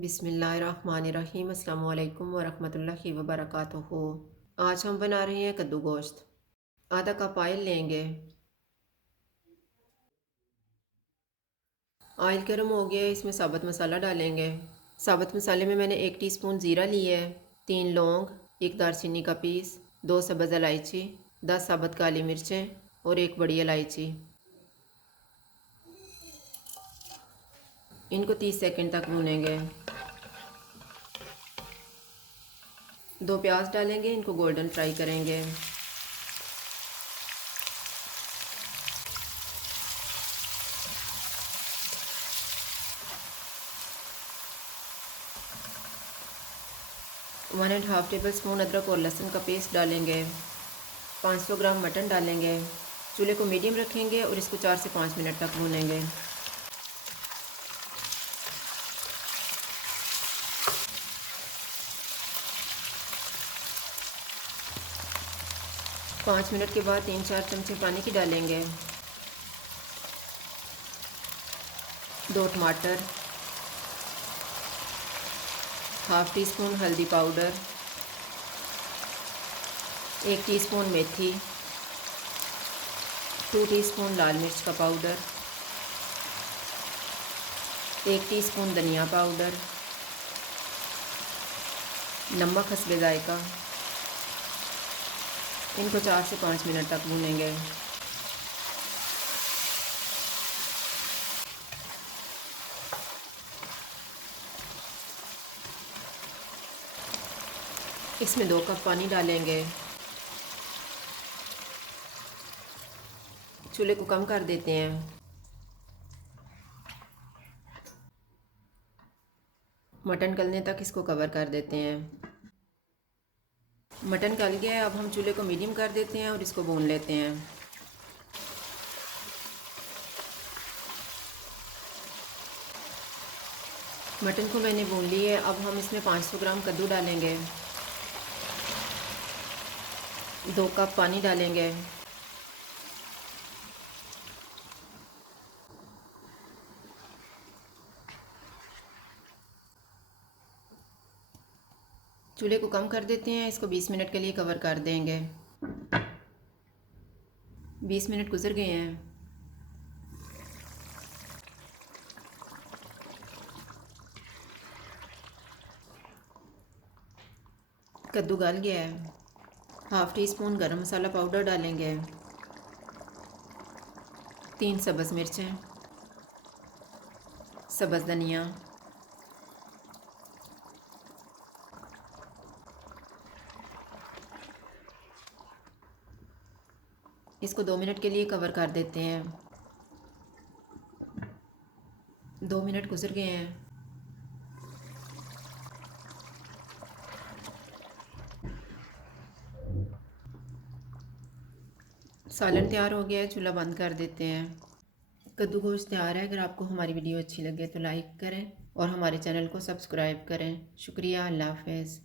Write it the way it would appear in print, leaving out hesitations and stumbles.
बिस्मिल्लाहिर्रहमानिर्रहीम। अस्सलाम वालेकुम वरहमतुल्लाहि वबरकातुहू। आज हम बना रहे हैं कद्दू गोश्त। आधा कप ऑयल लेंगे। ऑयल गर्म हो गया, इसमें साबुत मसाला डालेंगे। साबुत मसाले में मैंने 1 टीस्पून ज़ीरा लिया है, 3 लौंग, 1 दालचीनी का पीस, 2 सब्ज़ इलायची, 10 साबुत काली मिर्चें और 1 बड़ी इलायची। इनको 30 सेकंड तक भूनेंगे। 2 प्याज डालेंगे, इनको गोल्डन फ्राई करेंगे। One and half table spoon अदरक और लहसुन का पेस्ट डालेंगे। 500 ग्राम मटन डालेंगे। चूल्हे को मीडियम रखेंगे और इसको 4 से 5 मिनट तक भूनेंगे। पाँच मिनट के बाद 3-4 चमचे पानी की डालेंगे। 2 टमाटर, हाफ़ टी स्पून हल्दी पाउडर, 1 टीस्पून मेथी, 2 टीस्पून लाल मिर्च का पाउडर, 1 टीस्पून धनिया पाउडर, नमक हस्बे जायका। इनको 4 से 5 मिनट तक भूनेंगे। इसमें 2 कप पानी डालेंगे। चूल्हे को कम कर देते हैं। मटन गलने तक इसको कवर कर देते हैं। मटन गल गया है, अब हम चूल्हे को मीडियम कर देते हैं और इसको भून लेते हैं। मटन को मैंने भून लिया है। अब हम इसमें 500 ग्राम कद्दू डालेंगे। 2 कप पानी डालेंगे। चूल्हे को कम कर देते हैं, इसको 20 मिनट के लिए कवर कर देंगे। 20 मिनट गुजर गए हैं। कद्दू गल गया है। हाफ़ टी स्पून गरम मसाला पाउडर डालेंगे। 3 सब्ज़ मिर्चें, सब्ज़ धनिया, इसको 2 मिनट के लिए कवर कर देते हैं। 2 मिनट गुजर गए हैं। सालन तैयार हो गया है, चूल्हा बंद कर देते हैं। कद्दू गोश्त तैयार है। अगर आपको हमारी वीडियो अच्छी लगे तो लाइक करें और हमारे चैनल को सब्सक्राइब करें। शुक्रिया। अल्लाह हाफ़िज़।